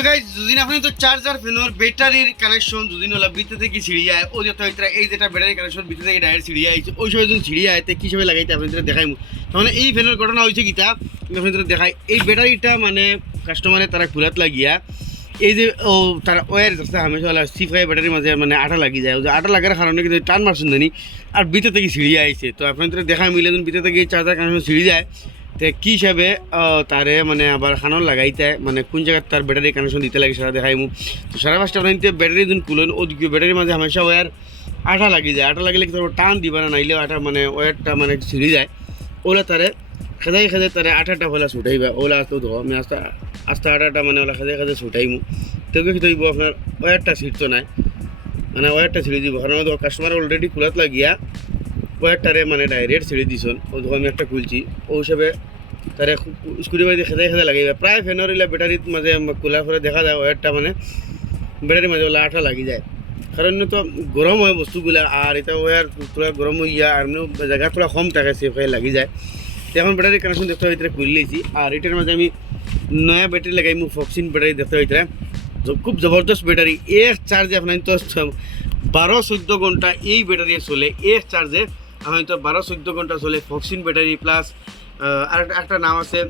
তো গাইস যদি আপনি তো চার্জার ফেনোর ব্যাটারির কানেকশন যদি হলো ভিতর থেকে ছিড়ি যায় ও যত এই যেটা ব্যাটারি কানেকশন ভিতর থেকে ডাইরেক্ট ছিড়ি আইছে ওই সময় যদি ছিড়ি আইতে কি হিসাবে লাগাইতে আপনাদের দেখাইমু তাহলে এই ফেনোর ঘটনা হয়েছে কিটা আপনাদের দেখাই এই ব্যাটারিটা মানে কাস্টমারে তারা খুলাত লাগিয়া এই যে ও তারা ওয়ার যাচ্ছে হামেশা সিফাই ব্যাটারির মাঝে মানে আটা লাগি যায় আটা লাগার কারণে কিন্তু টান মারছেন জানি আর ভিতর থেকে ছিড়ি আইছে তো আপনাদের দেখা মিলে যখন ভিতর থেকে চার্জার কানেকশন ছিড়ি যায় তো কী হিসাবে তারে মানে আবার খানোর লাগাইতে মানে কোন জায়গায় তার ব্যাটারি কানেকশন দিতে লাগে সেটা দেখাইমু তো সারা পাঁচটা আপনার ব্যাটারি যখন খুলেন ওদিকে ব্যাটারির মাঝে হামেশা ওয়ার আটা লাগি যায় আটা লাগলে কিন্তু টান দিবা না নাইলে আটা মানে ওয়ারটা মানে ছিঁড়ি যায় ওলা তারে খেদাই খেদাই তারে আটাটা হলা ছুটাইবা ওলা আসতে ধো আমি আস্তে আস্তে আটাটা মানে ওলা খেদাই খেদাই ছুটাইমু তো কি তৈব আপনার ওয়ারটা ছিঁড়তো নাই মানে ওয়ারটা ছিঁড়ে দিব কারণ কাস্টমার অলরেডি খুলাত লাগিয়া ওয়ারটারে মানে ডাইরেক্ট ছিঁড়ে দিছন ও ধো আমি একটা খুলছি ও হিসাবে তারে স্কুটি বাড়িতে খেদাই খেদাই লাগে প্রায় ফ্যানের ইলা ব্যাটারির মাঝে খোলার পরে দেখা যায় ওয়ারটা মানে ব্যাটারির মাঝে ওলা আঠা লাগি যায় কারণ তো গরম হয় বস্তুগুলা আর এটা ওয়ার তোরা গরম হইয়া আর জায়গা তোরা কম থাকে সে লাগি যায় এখন ব্যাটারি কানেকশন দেখতে হইতে খুলে লিয়েছি আর এটার মাঝে আমি নয়া ব্যাটারি লাগাই মু ফক্সিন ব্যাটারি দেখতে হইতে খুব জবরদস্ত ব্যাটারি এক চার্জে আপনার তো 12-14 ঘন্টা এই ব্যাটারি চলে এক চার্জে আপনার তো 12-14 ঘন্টা চলে ফক্সিন ব্যাটারি প্লাস আর একটা নাম আছে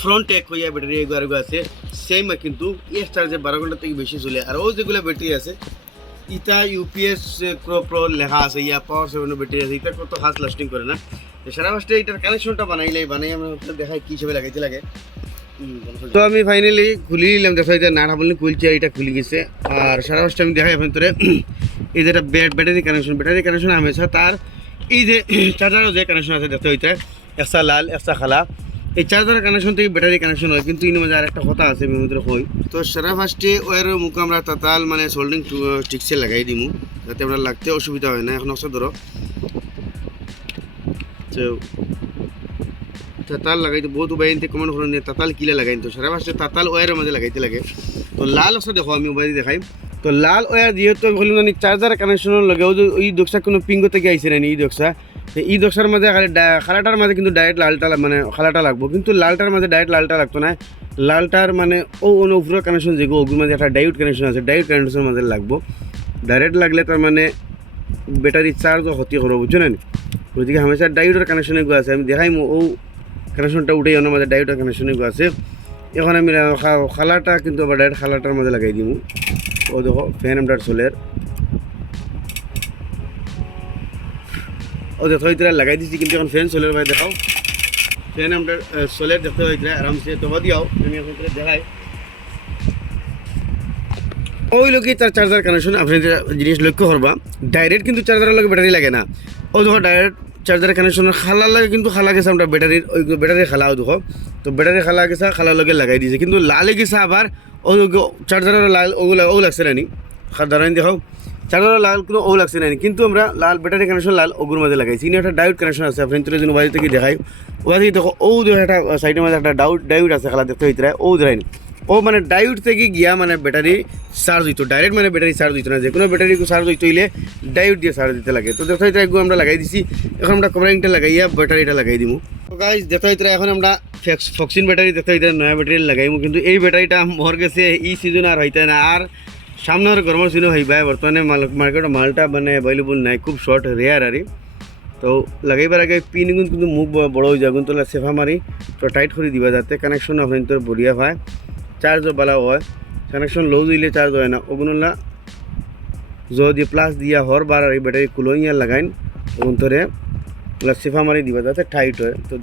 ফ্রন্ট টেক হইয়া ব্যাটারি এগুলো আছে সেম কিন্তু এক চার্জে 12 ঘন্টা থেকে বেশি চলে আর ও যেগুলো ব্যাটারি আছে ইটা ইউপিএস প্রো লেখা আছে ইয়া পাওয়ার 7 ব্যাটারি আছে এটা কত খাস লাস্টিং করে না সারা ফার্স্টে এটার কানেকশনটা বানাই আমরা দেখাই কী হিসেবে লাগাইতে লাগে তো আমি ফাইনালি খুলি নিলাম দেখা এটা নাড়া বললে খুলছে এটা খুলে গেছে আর সারা ফার্স্টে আমি দেখাই আপনার তোরে এই যেটা ব্যাটারি কানেকশন হামেশা তার এই যে চার্জারও যে কানেকশন আছে দেখতে হইতে একটা লাল একটা খালা এই চার্জার কানেকশন থেকে ব্যাটারি কানেকশন হয় কিন্তু এর মধ্যে আর একটা কথা আছে মেমোতে হই তো সারা ফার্স্টে ওয়ারের মুখ আমরা তাতাল মানে সোল্ডিং স্টিক্সে লাগাই দিমু যাতে আমরা লাগতে অসুবিধা হয় না এখন অবশ্য ধরো তাতাল লাগাইতে বহুত উপায় কমেন্ট করেন তাতাল কিলে লাগাই তো সারা ফার্স্টে তাতাল ওয়ারের মাঝে লাগাইতে লাগে তো লাল অবশ্য দেখো আমি মোবাইল দেখাই তো লাল ওয়ার যেহেতু বললাম জানি চার্জার কানেকশনের লগে ওই দোকসা কোনো পিঙ্গো থেকে আইসে না এই দোকসা তো এই দোকসার মাঝে খালাটার মাঝে কিন্তু ডাইরেক্ট লালটা মানে খালাটা লাগবো কিন্তু লালটার মাঝে ডাইরেক্ট লালটা লাগতো না লালটার মানে ও উপরের কানেকশন যেগুলো ওগুলোর মাঝে একটা ডায়োড কানেকশন আছে ডায়োড কানেকশনের মাঝে লাগবো ডাইরেক্ট লাগলে তার মানে ব্যাটারি চার্জও ক্ষতি করবো বুঝছো না ওইদিকে হামেশা ডায়োডের কানেকশন এগুলো আছে আমি দেখাইমু ও কানেকশনটা উঠেই ওনার মাঝে ডায়োডের কানেকশন এগুলো আছে এখন আমি খালাটা কিন্তু আবার ডাইরেক্ট খালাটার মাঝে লাগাই দিমু ও দেখো ফ্যান এমডার সোলের ও দেখো ইতরা লাগাই দিছি কিন্তু এখন ফ্যান সোলের ভাই দেখাও ফ্যান এমডার সোলের দেখতে হইতরা আরামসে তো দিয়াও আমি এখন দেখাই ওই লোকে তার চার্জার কানেকশন আপনি জিনিস লক্ষ্য করবা ডাইরেক্ট কিন্তু চার্জারের লগে ব্যাটারি লাগে না ও দেখো ডাইরেক্ট চার্জারের কানেকশনের খালার লাগে কিন্তু খালা গেছে আমরা ব্যাটারির ওই ব্যাটারি খালাও দেখো তো ব্যাটারি খালা গেছে খালার লগে লাগাই দিয়েছে কিন্তু লালে গেছে আবার ওই চার্জারের লাল ও লাগছে না নি ধরেন দেখো চার্জারের লাল কোনো ও লাগছে না কিন্তু আমরা লাল ব্যাটারি কানেকশন লাল ওগুর মাঝে লাগাইছি ইনি একটা ডায়োড কানেকশন আছে আপনি তোর জন্য বাড়ি থেকে দেখাই ওখান থেকে দেখো ও দেখো একটা সাইডের মাঝে একটা ডায়োড আছে খালা দেখতে হইতে ও দেখায়নি ও মানে ডায়োড থেকে গিয়া মানে ব্যাটারি চার্জ হইতো ডাইরেক্ট মানে ব্যাটারি চার্জ হইতো না যে কোনো ব্যাটারি চার্জ হইতে হইলে ডায়োড দিয়ে চার্জ দিতে লাগে তো দেখতে হইতে একটু আমরা লাগাই দিছি এখন আমরা কভারিংটা লাগাইয়া ব্যাটারিটা লাগাই দিমু তো গাইস দেখতে হইতে এখন আমরা ফক্সিন ব্যাটারি দেখতে হইতে নয়া ব্যাটারি লাগাইমু কিন্তু এই ব্যাটারিটা মর গেছে এই সিজন আর হইতে না আর সামনের গরমের সিজন হইবা বর্তমানে মার্কেটে মালটা মানে অ্যাভেলেবল নাই খুব শর্ট রেয়ার আর তো লাগাইবার আগে পিন কিন্তু মুখ বড় হয়ে যায় কিন্তু সেফা মারি তো টাইট করে দিবা যাতে কানেকশন আপনার তোর বড়িয়া হয় চার্জও ভালো হয় কানেকশন লো দিলে চার্জ হয় না ওগুলা যদি প্লাস দিয়া হর বার এই ব্যাটারি কুলোইয়া লাগাইন ওগুন ধরে সেফা মারি দিবা যাতে টাইট হয় তো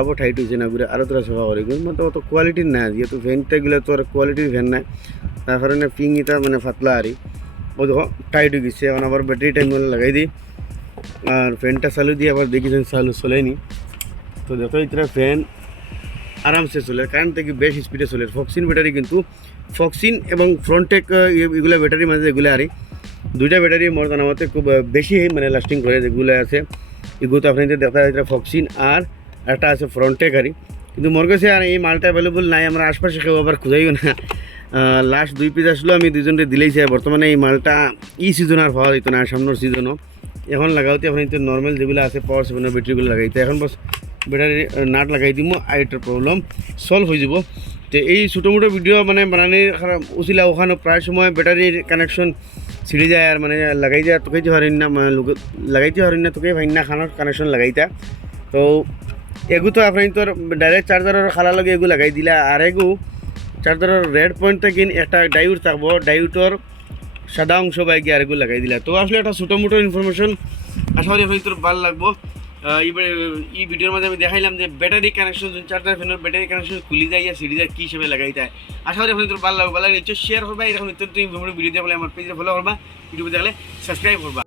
আবার টাইট হয়েছে না ঘুরে আরও তোরা সেফা করে কিন্তু অত কোয়ালিটির না যেহেতু ফ্যানটাগুলো তোর কোয়ালিটির ফ্যান নাই তার কারণে পিংটা মানে ফাতলা আরই ও দেখো টাইট হয়ে গেছে এখন আবার ব্যাটারি টাইম লাগাই দিই আর ফ্যানটা চালু দিয়ে আবার দেখেছেন চালু চলেনি তো দেখো এটা ফ্যান আরামসে চলে কারেন্ট থেকে বেশ স্পিডে চলে ফক্সিন ব্যাটারি কিন্তু ফক্সিন এবং ফ্রন্টেক এগুলো ব্যাটারির মাঝে এগুলো আরই দুইটা ব্যাটারি মোর জানামতে খুব বেশি মানে লাস্টিং করে যেগুলো আছে এগুলো তো আপনাদের দেখা যায় ফক্সিন আর একটা আছে ফ্রন্টেক আরই কিন্তু মোর কাছে আর এই মালটা অ্যাভেলেবল নাই আমরা আশপাশে কেউ আবার খুঁজাইও না লাস্ট 2 পিস আসলো আমি দুজনকে দিলেইছি বর্তমানে এই মালটা সিজন আর পাওয়া যেত না সামনের সিজনও এখন লাগাওতে আপনাদের নর্মাল যেগুলো আছে পাওয়ার 7 ব্যাটারিগুলো লাগাইতে এখন বস ব্যাটারি নাট লাগাই দিব আর এটার প্রবলেম সলভ হয়ে যাব তো এই ছোটো মোটো ভিডিও মানে বানানির উচিলা ওখানে প্রায় সময় ব্যাটারির কানেকশন ছিঁড়ে যায় আর মানে লাগাই যায় তোকে যে হারিন না লাগাইতে হারিন না তোকে ভাই না খানোর কানেকশন লাগাইতা তো এগু তো আপনি তোর ডাইরেক্ট চার্জারের খালা লগে এগু লাগাই দিলা আর এগু চার্জারের রেড পয়েন্ট থেকে একটা ডাইউট থাকবো ডাইউটর সাদা অংশ বা গিয়ে আরেকগুলো লাগাই দিলা তো আসলে একটা ছোটো মোটো ইনফরমেশন আশা করি আপনার তোর ভালো লাগবো এই ভিডিওর মধ্যে আমি দেখাইলাম যে ব্যাটারি কানেকশন চার্জার ফ্যানের ব্যাটারি কানেকশন খুলি যায় সিঁড়ি যায় কী হিসেবে লাগাই যায় আশা করি আপনার তোর ভালো লাগবে ভালো নিশ্চয় শেয়ার করবা এরকম নিত্য তুমি ভিডিও দেখলে আমার পেজে ফলো করবা ইউটিউবে দেখলে সাবস্ক্রাইব করবা